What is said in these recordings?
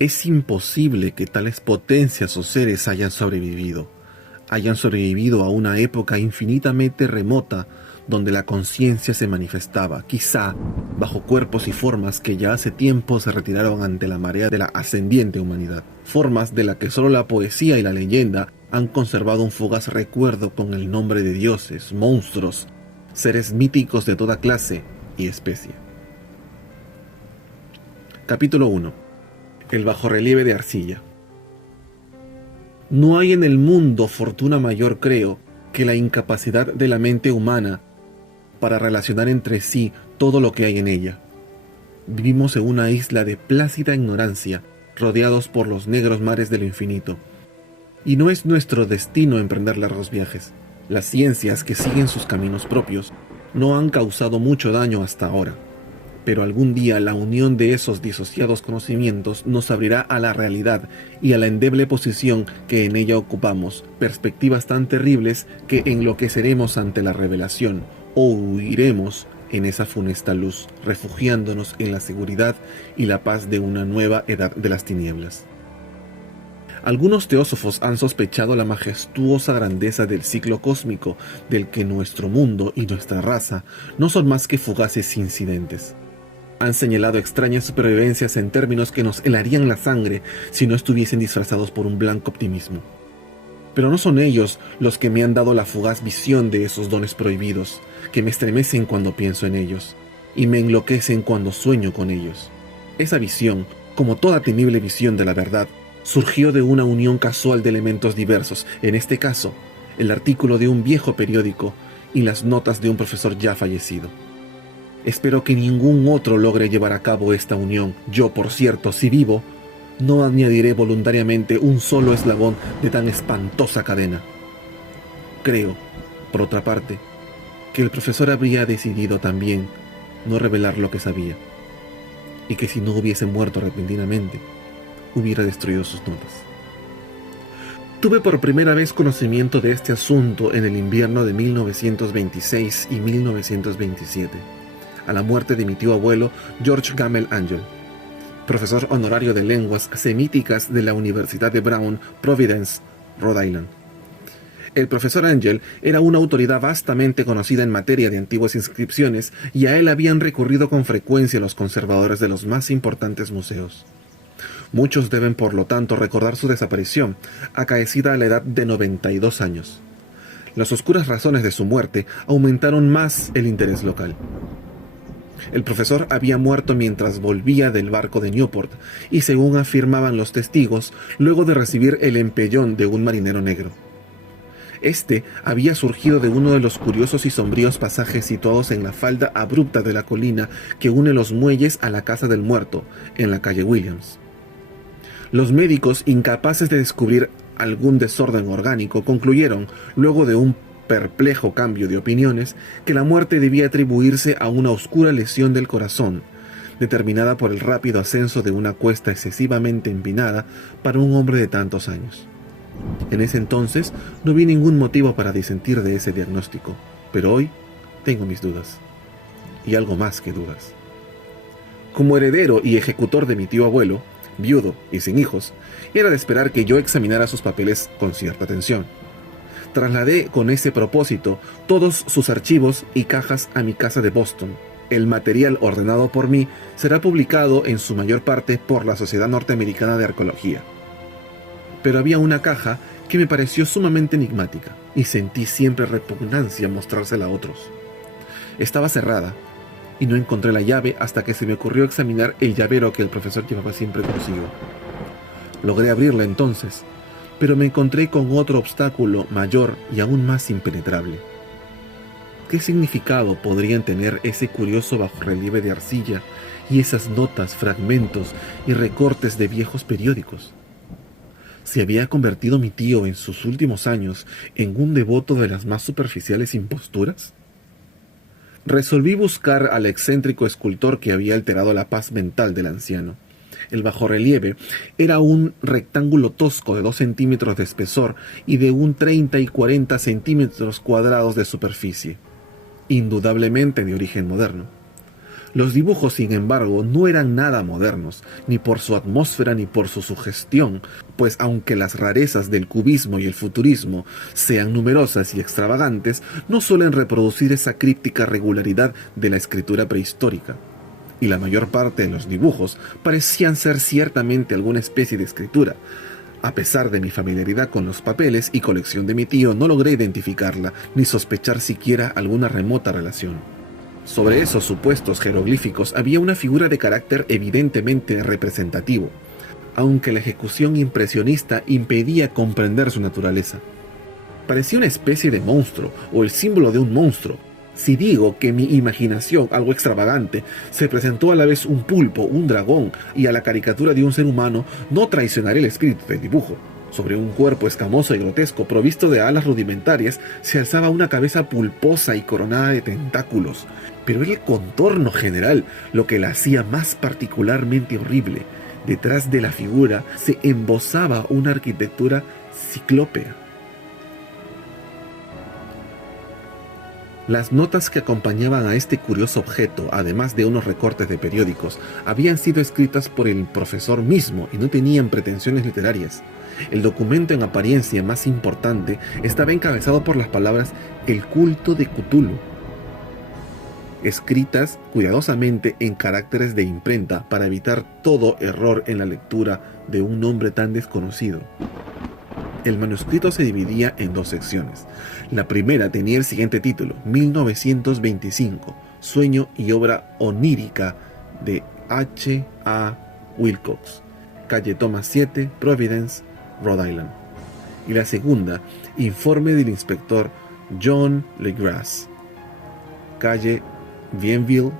Es imposible que tales potencias o seres hayan sobrevivido a una época infinitamente remota donde la conciencia se manifestaba, quizá bajo cuerpos y formas que ya hace tiempo se retiraron ante la marea de la ascendiente humanidad, formas de la que solo la poesía y la leyenda han conservado un fugaz recuerdo con el nombre de dioses, monstruos, seres míticos de toda clase y especie. Capítulo 1. El bajorrelieve de arcilla. No hay en el mundo fortuna mayor, creo, que la incapacidad de la mente humana para relacionar entre sí todo lo que hay en ella. Vivimos en una isla de plácida ignorancia, rodeados por los negros mares de lo infinito. Y no es nuestro destino emprender largos viajes. Las ciencias que siguen sus caminos propios no han causado mucho daño hasta ahora. Pero algún día la unión de esos disociados conocimientos nos abrirá a la realidad y a la endeble posición que en ella ocupamos, perspectivas tan terribles que enloqueceremos ante la revelación o huiremos en esa funesta luz, refugiándonos en la seguridad y la paz de una nueva edad de las tinieblas. Algunos teósofos han sospechado la majestuosa grandeza del ciclo cósmico, del que nuestro mundo y nuestra raza no son más que fugaces incidentes. Han señalado extrañas supervivencias en términos que nos helarían la sangre si no estuviesen disfrazados por un blanco optimismo. Pero no son ellos los que me han dado la fugaz visión de esos dones prohibidos, que me estremecen cuando pienso en ellos, y me enloquecen cuando sueño con ellos. Esa visión, como toda temible visión de la verdad, surgió de una unión casual de elementos diversos, en este caso, el artículo de un viejo periódico y las notas de un profesor ya fallecido. Espero que ningún otro logre llevar a cabo esta unión. Yo, por cierto, si vivo, no añadiré voluntariamente un solo eslabón de tan espantosa cadena. Creo, por otra parte, que el profesor habría decidido también no revelar lo que sabía, y que si no hubiese muerto repentinamente, hubiera destruido sus notas. Tuve por primera vez conocimiento de este asunto en el invierno de 1926 y 1927. A la muerte de mi tío abuelo, George Gamel Angell, profesor honorario de lenguas semíticas de la Universidad de Brown, Providence, Rhode Island. El profesor Angell era una autoridad vastamente conocida en materia de antiguas inscripciones y a él habían recurrido con frecuencia los conservadores de los más importantes museos. Muchos deben, por lo tanto, recordar su desaparición, acaecida a la edad de 92 años. Las oscuras razones de su muerte aumentaron más el interés local. El profesor había muerto mientras volvía del barco de Newport y, según afirmaban los testigos, luego de recibir el empellón de un marinero negro. Este había surgido de uno de los curiosos y sombríos pasajes situados en la falda abrupta de la colina que une los muelles a la casa del muerto, en la calle Williams. Los médicos, incapaces de descubrir algún desorden orgánico, concluyeron, luego de un perplejo cambio de opiniones, que la muerte debía atribuirse a una oscura lesión del corazón, determinada por el rápido ascenso de una cuesta excesivamente empinada para un hombre de tantos años. En ese entonces no vi ningún motivo para disentir de ese diagnóstico, pero hoy tengo mis dudas, y algo más que dudas. Como heredero y ejecutor de mi tío abuelo, viudo y sin hijos, era de esperar que yo examinara sus papeles con cierta atención. Trasladé con ese propósito todos sus archivos y cajas a mi casa de Boston. El material ordenado por mí será publicado en su mayor parte por la Sociedad Norteamericana de Arqueología. Pero había una caja que me pareció sumamente enigmática y sentí siempre repugnancia mostrársela a otros. Estaba cerrada y no encontré la llave hasta que se me ocurrió examinar el llavero que el profesor llevaba siempre consigo. Logré abrirla entonces, pero me encontré con otro obstáculo mayor y aún más impenetrable. ¿Qué significado podrían tener ese curioso bajorrelieve de arcilla y esas notas, fragmentos y recortes de viejos periódicos? ¿Se había convertido mi tío en sus últimos años en un devoto de las más superficiales imposturas? Resolví buscar al excéntrico escultor que había alterado la paz mental del anciano. El bajorrelieve era un rectángulo tosco de 2 centímetros de espesor y de un 30 y 40 centímetros cuadrados de superficie, indudablemente de origen moderno. Los dibujos, sin embargo, no eran nada modernos, ni por su atmósfera ni por su sugestión, pues aunque las rarezas del cubismo y el futurismo sean numerosas y extravagantes, no suelen reproducir esa críptica regularidad de la escritura prehistórica. Y la mayor parte de los dibujos parecían ser ciertamente alguna especie de escritura. A pesar de mi familiaridad con los papeles y colección de mi tío, no logré identificarla, ni sospechar siquiera alguna remota relación. Sobre esos supuestos jeroglíficos había una figura de carácter evidentemente representativo, aunque la ejecución impresionista impedía comprender su naturaleza. Parecía una especie de monstruo, o el símbolo de un monstruo. Si digo que mi imaginación, algo extravagante, se presentó a la vez un pulpo, un dragón y a la caricatura de un ser humano, no traicionaré el espíritu del dibujo. Sobre un cuerpo escamoso y grotesco, provisto de alas rudimentarias, se alzaba una cabeza pulposa y coronada de tentáculos. Pero era el contorno general lo que la hacía más particularmente horrible. Detrás de la figura se embosaba una arquitectura ciclópea. Las notas que acompañaban a este curioso objeto, además de unos recortes de periódicos, habían sido escritas por el profesor mismo y no tenían pretensiones literarias. El documento en apariencia más importante estaba encabezado por las palabras «El culto de Cthulhu», escritas cuidadosamente en caracteres de imprenta para evitar todo error en la lectura de un nombre tan desconocido. El manuscrito se dividía en dos secciones. La primera tenía el siguiente título: 1925, sueño y obra onírica de H. A. Wilcox, calle Thomas 7, Providence, Rhode Island. Y la segunda, informe del inspector John Legras, calle Bienville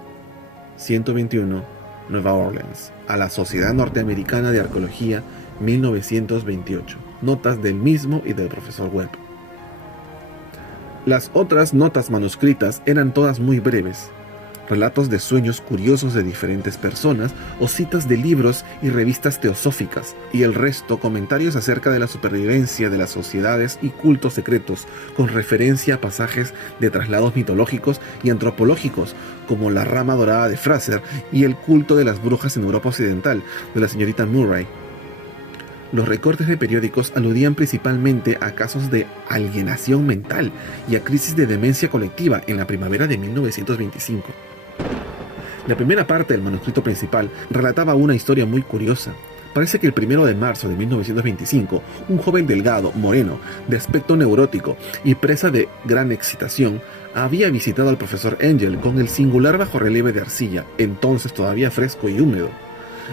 121, Nueva Orleans, a la Sociedad Norteamericana de Arqueología, 1928. Notas del mismo y del profesor Webb. Las otras notas manuscritas eran todas muy breves, relatos de sueños curiosos de diferentes personas o citas de libros y revistas teosóficas, y el resto comentarios acerca de la supervivencia de las sociedades y cultos secretos, con referencia a pasajes de traslados mitológicos y antropológicos, como la rama dorada de Fraser y el culto de las brujas en Europa Occidental, de la señorita Murray. Los recortes de periódicos aludían principalmente a casos de alienación mental y a crisis de demencia colectiva en la primavera de 1925. La primera parte del manuscrito principal relataba una historia muy curiosa. Parece que el 1 de marzo de 1925, un joven delgado, moreno, de aspecto neurótico y presa de gran excitación, había visitado al profesor Engel con el singular bajorrelieve de arcilla, entonces todavía fresco y húmedo.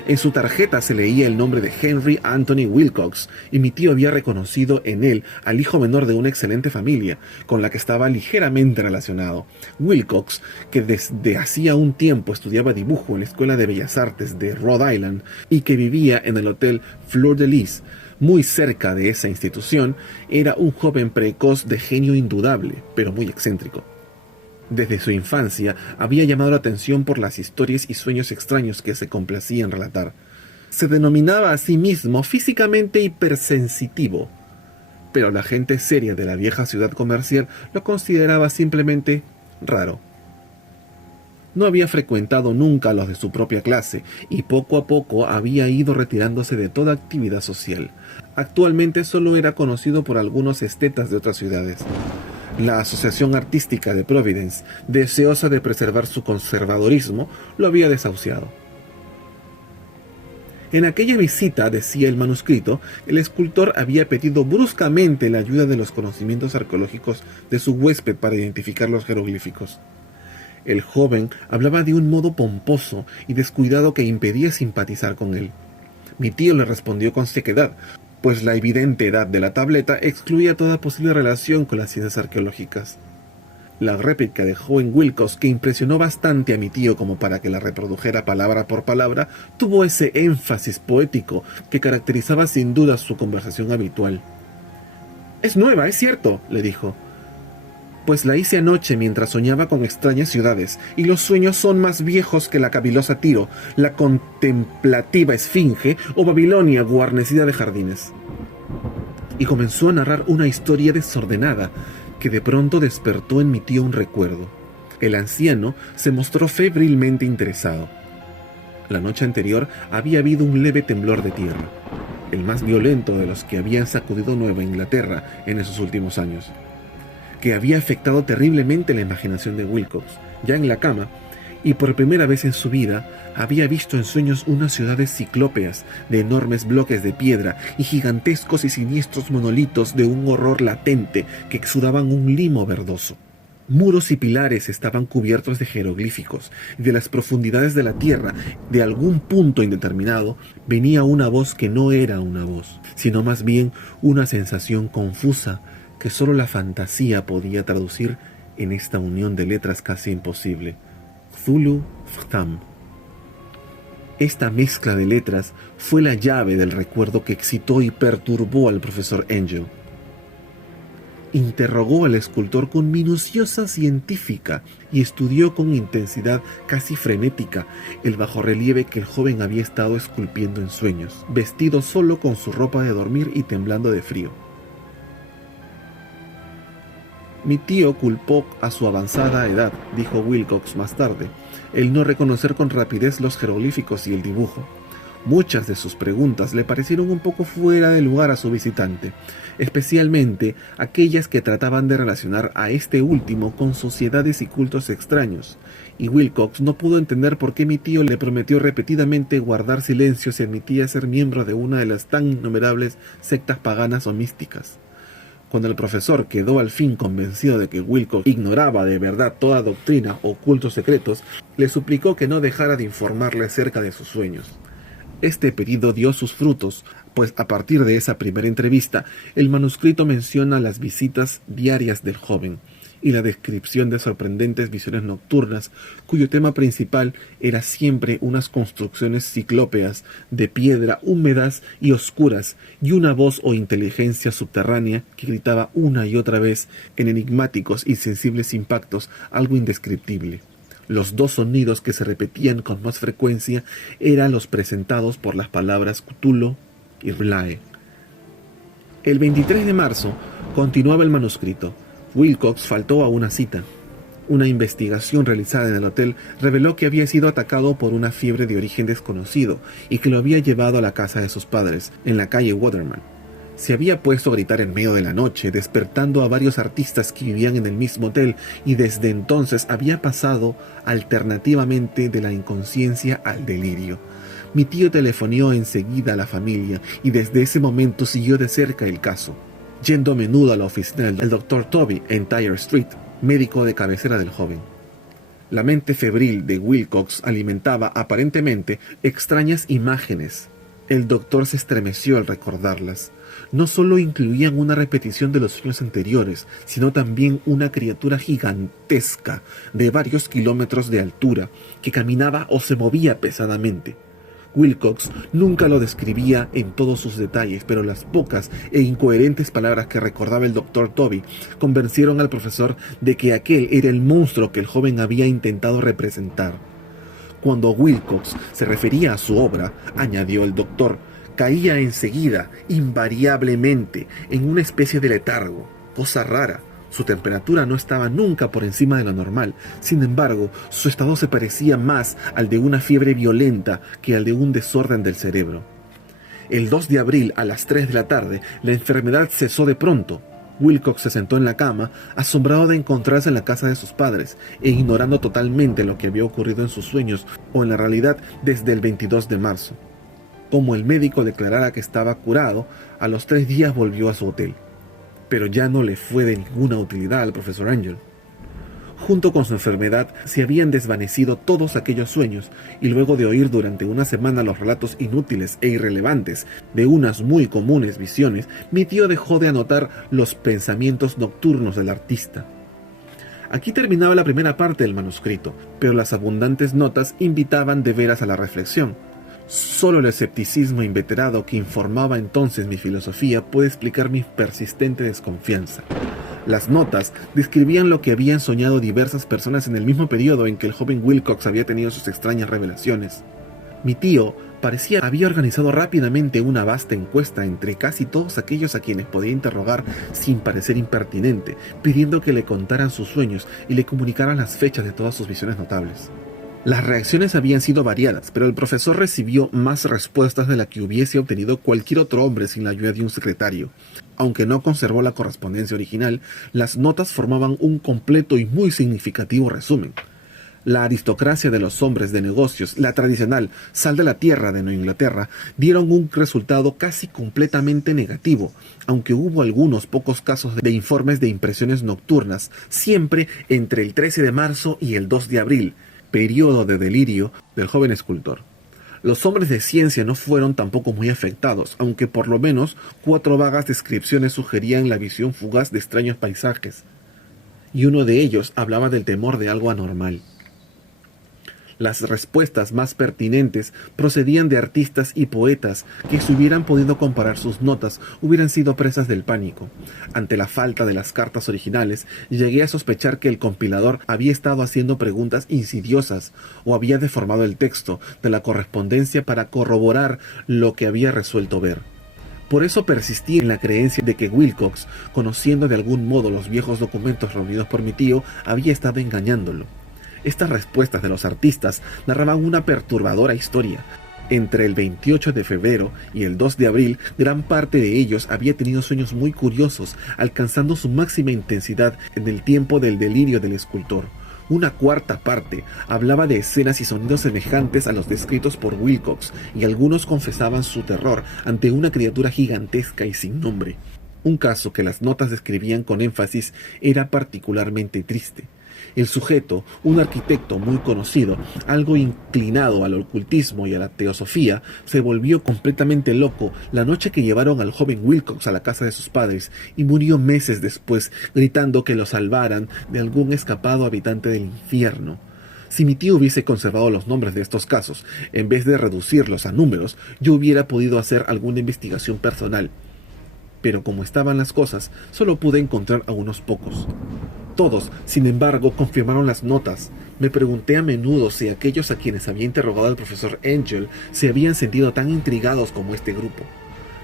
En su tarjeta se leía el nombre de Henry Anthony Wilcox, y mi tío había reconocido en él al hijo menor de una excelente familia, con la que estaba ligeramente relacionado. Wilcox, que desde hacía un tiempo estudiaba dibujo en la Escuela de Bellas Artes de Rhode Island y que vivía en el Hotel Fleur de Lis, muy cerca de esa institución, era un joven precoz de genio indudable, pero muy excéntrico. Desde su infancia había llamado la atención por las historias y sueños extraños que se complacía en relatar. Se denominaba a sí mismo físicamente hipersensitivo, pero la gente seria de la vieja ciudad comercial lo consideraba simplemente raro. No había frecuentado nunca a los de su propia clase y poco a poco había ido retirándose de toda actividad social. Actualmente solo era conocido por algunos estetas de otras ciudades. La Asociación Artística de Providence, deseosa de preservar su conservadorismo, lo había desahuciado. En aquella visita, decía el manuscrito, el escultor había pedido bruscamente la ayuda de los conocimientos arqueológicos de su huésped para identificar los jeroglíficos. El joven hablaba de un modo pomposo y descuidado que impedía simpatizar con él. Mi tío le respondió con sequedad, pues la evidente edad de la tableta excluía toda posible relación con las ciencias arqueológicas. La réplica de joven Wilcox, que impresionó bastante a mi tío como para que la reprodujera palabra por palabra, tuvo ese énfasis poético que caracterizaba sin duda su conversación habitual. «Es nueva, es cierto», le dijo, «pues la hice anoche mientras soñaba con extrañas ciudades, y los sueños son más viejos que la cavilosa Tiro, la contemplativa Esfinge o Babilonia guarnecida de jardines». Y comenzó a narrar una historia desordenada que de pronto despertó en mi tío un recuerdo. El anciano se mostró febrilmente interesado. La noche anterior había habido un leve temblor de tierra, el más violento de los que habían sacudido Nueva Inglaterra en esos últimos años, que había afectado terriblemente la imaginación de Wilcox. Ya en la cama, y por primera vez en su vida, había visto en sueños unas ciudades ciclópeas de enormes bloques de piedra y gigantescos y siniestros monolitos de un horror latente que exudaban un limo verdoso. Muros y pilares estaban cubiertos de jeroglíficos, y de las profundidades de la tierra, de algún punto indeterminado, venía una voz que no era una voz, sino más bien una sensación confusa que solo la fantasía podía traducir en esta unión de letras casi imposible: Cthulhu Ftam. Esta mezcla de letras fue la llave del recuerdo que excitó y perturbó al profesor Angel. Interrogó al escultor con minuciosa científica y estudió con intensidad casi frenética el bajorrelieve que el joven había estado esculpiendo en sueños, vestido solo con su ropa de dormir y temblando de frío. Mi tío culpó a su avanzada edad, dijo Wilcox más tarde, el no reconocer con rapidez los jeroglíficos y el dibujo. Muchas de sus preguntas le parecieron un poco fuera de lugar a su visitante, especialmente aquellas que trataban de relacionar a este último con sociedades y cultos extraños, y Wilcox no pudo entender por qué mi tío le prometió repetidamente guardar silencio si admitía ser miembro de una de las tan innumerables sectas paganas o místicas. Cuando el profesor quedó al fin convencido de que Wilcox ignoraba de verdad toda doctrina o cultos secretos, le suplicó que no dejara de informarle acerca de sus sueños. Este pedido dio sus frutos, pues a partir de esa primera entrevista, el manuscrito menciona las visitas diarias del joven y la descripción de sorprendentes visiones nocturnas, cuyo tema principal era siempre unas construcciones ciclópeas de piedra húmedas y oscuras y una voz o inteligencia subterránea que gritaba una y otra vez en enigmáticos y sensibles impactos algo indescriptible. Los dos sonidos que se repetían con más frecuencia eran los presentados por las palabras Cthulhu y R'lyeh. El 23 de marzo continuaba el manuscrito. Wilcox faltó a una cita. Una investigación realizada en el hotel reveló que había sido atacado por una fiebre de origen desconocido y que lo había llevado a la casa de sus padres, en la calle Waterman. Se había puesto a gritar en medio de la noche, despertando a varios artistas que vivían en el mismo hotel, y desde entonces había pasado alternativamente de la inconsciencia al delirio. Mi tío telefonió enseguida a la familia y desde ese momento siguió de cerca el caso, yendo a menudo a la oficina del Dr. Toby en Tyre Street, médico de cabecera del joven. La mente febril de Wilcox alimentaba aparentemente extrañas imágenes. El doctor se estremeció al recordarlas. No solo incluían una repetición de los sueños anteriores, sino también una criatura gigantesca de varios kilómetros de altura que caminaba o se movía pesadamente. Wilcox nunca lo describía en todos sus detalles, pero las pocas e incoherentes palabras que recordaba el Dr. Toby convencieron al profesor de que aquel era el monstruo que el joven había intentado representar. Cuando Wilcox se refería a su obra, añadió el doctor, caía enseguida, invariablemente, en una especie de letargo, cosa rara. Su temperatura no estaba nunca por encima de lo normal. Sin embargo, su estado se parecía más al de una fiebre violenta que al de un desorden del cerebro. El 2 de abril, a las 3 de la tarde, la enfermedad cesó de pronto. Wilcox se sentó en la cama, asombrado de encontrarse en la casa de sus padres, e ignorando totalmente lo que había ocurrido en sus sueños, o en la realidad desde el 22 de marzo. Como el médico declarara que estaba curado, a los 3 días volvió a su hotel. Pero ya no le fue de ninguna utilidad al profesor Angel. Junto con su enfermedad se habían desvanecido todos aquellos sueños, y luego de oír durante una semana los relatos inútiles e irrelevantes de unas muy comunes visiones, mi tío dejó de anotar los pensamientos nocturnos del artista. Aquí terminaba la primera parte del manuscrito, pero las abundantes notas invitaban de veras a la reflexión. Solo el escepticismo inveterado que informaba entonces mi filosofía puede explicar mi persistente desconfianza. Las notas describían lo que habían soñado diversas personas en el mismo periodo en que el joven Wilcox había tenido sus extrañas revelaciones. Mi tío parecía había organizado rápidamente una vasta encuesta entre casi todos aquellos a quienes podía interrogar sin parecer impertinente, pidiendo que le contaran sus sueños y le comunicaran las fechas de todas sus visiones notables. Las reacciones habían sido variadas, pero el profesor recibió más respuestas de las que hubiese obtenido cualquier otro hombre sin la ayuda de un secretario. Aunque no conservó la correspondencia original, las notas formaban un completo y muy significativo resumen. La aristocracia de los hombres de negocios, la tradicional sal de la tierra de Nueva Inglaterra, dieron un resultado casi completamente negativo, aunque hubo algunos pocos casos de informes de impresiones nocturnas, siempre entre el 13 de marzo y el 2 de abril, periodo de delirio del joven escultor. Los hombres de ciencia no fueron tampoco muy afectados, aunque por lo menos 4 vagas descripciones sugerían la visión fugaz de extraños paisajes, y uno de ellos hablaba del temor de algo anormal. Las respuestas más pertinentes procedían de artistas y poetas que, si hubieran podido comparar sus notas, hubieran sido presas del pánico. Ante la falta de las cartas originales, llegué a sospechar que el compilador había estado haciendo preguntas insidiosas o había deformado el texto de la correspondencia para corroborar lo que había resuelto ver. Por eso persistí en la creencia de que Wilcox, conociendo de algún modo los viejos documentos reunidos por mi tío, había estado engañándolo. Estas respuestas de los artistas narraban una perturbadora historia. Entre el 28 de febrero y el 2 de abril, gran parte de ellos había tenido sueños muy curiosos, alcanzando su máxima intensidad en el tiempo del delirio del escultor. Una cuarta parte hablaba de escenas y sonidos semejantes a los descritos por Wilcox, y algunos confesaban su terror ante una criatura gigantesca y sin nombre. Un caso que las notas describían con énfasis era particularmente triste. El sujeto, un arquitecto muy conocido, algo inclinado al ocultismo y a la teosofía, se volvió completamente loco la noche que llevaron al joven Wilcox a la casa de sus padres y murió meses después, gritando que lo salvaran de algún escapado habitante del infierno. Si mi tío hubiese conservado los nombres de estos casos, en vez de reducirlos a números, yo hubiera podido hacer alguna investigación personal. Pero como estaban las cosas, solo pude encontrar a unos pocos. Todos, sin embargo, confirmaron las notas. Me pregunté a menudo si aquellos a quienes había interrogado el profesor Angel se habían sentido tan intrigados como este grupo.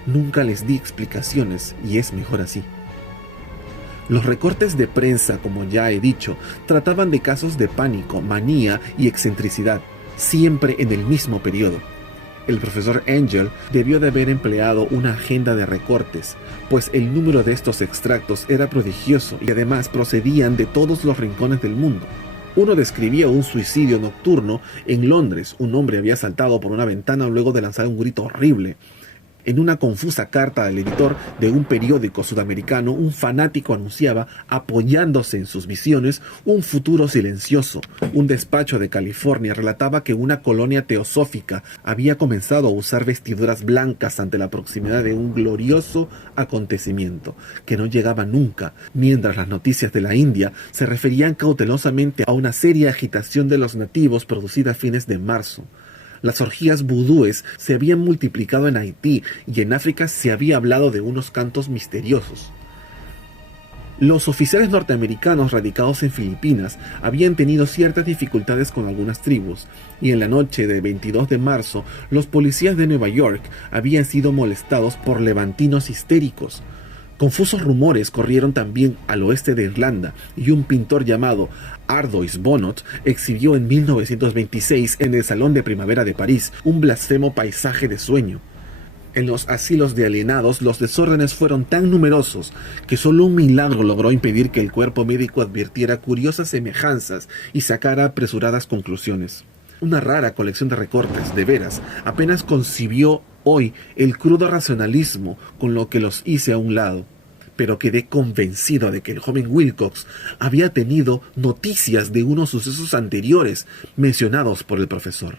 Nunca les di explicaciones, y es mejor así. Los recortes de prensa, como ya he dicho, trataban de casos de pánico, manía y excentricidad, siempre en el mismo periodo. El profesor Angel debió de haber empleado una agenda de recortes, pues el número de estos extractos era prodigioso y además procedían de todos los rincones del mundo. Uno describía un suicidio nocturno en Londres. Un hombre había saltado por una ventana luego de lanzar un grito horrible. En una confusa carta al editor de un periódico sudamericano, un fanático anunciaba, apoyándose en sus visiones, un futuro silencioso. Un despacho de California relataba que una colonia teosófica había comenzado a usar vestiduras blancas ante la proximidad de un glorioso acontecimiento, que no llegaba nunca, mientras las noticias de la India se referían cautelosamente a una seria agitación de los nativos producida a fines de marzo. Las orgías vudúes se habían multiplicado en Haití y en África se había hablado de unos cantos misteriosos. Los oficiales norteamericanos radicados en Filipinas habían tenido ciertas dificultades con algunas tribus, y en la noche del 22 de marzo los policías de Nueva York habían sido molestados por levantinos histéricos. Confusos rumores corrieron también al oeste de Irlanda, y un pintor llamado Ardois Bonnot exhibió en 1926 en el Salón de Primavera de París un blasfemo paisaje de sueño. En los asilos de alienados los desórdenes fueron tan numerosos que solo un milagro logró impedir que el cuerpo médico advirtiera curiosas semejanzas y sacara apresuradas conclusiones. Una rara colección de recortes, de veras, apenas concibió hoy el crudo racionalismo con lo que los hice a un lado. Pero quedé convencido de que el joven Wilcox había tenido noticias de unos sucesos anteriores mencionados por el profesor.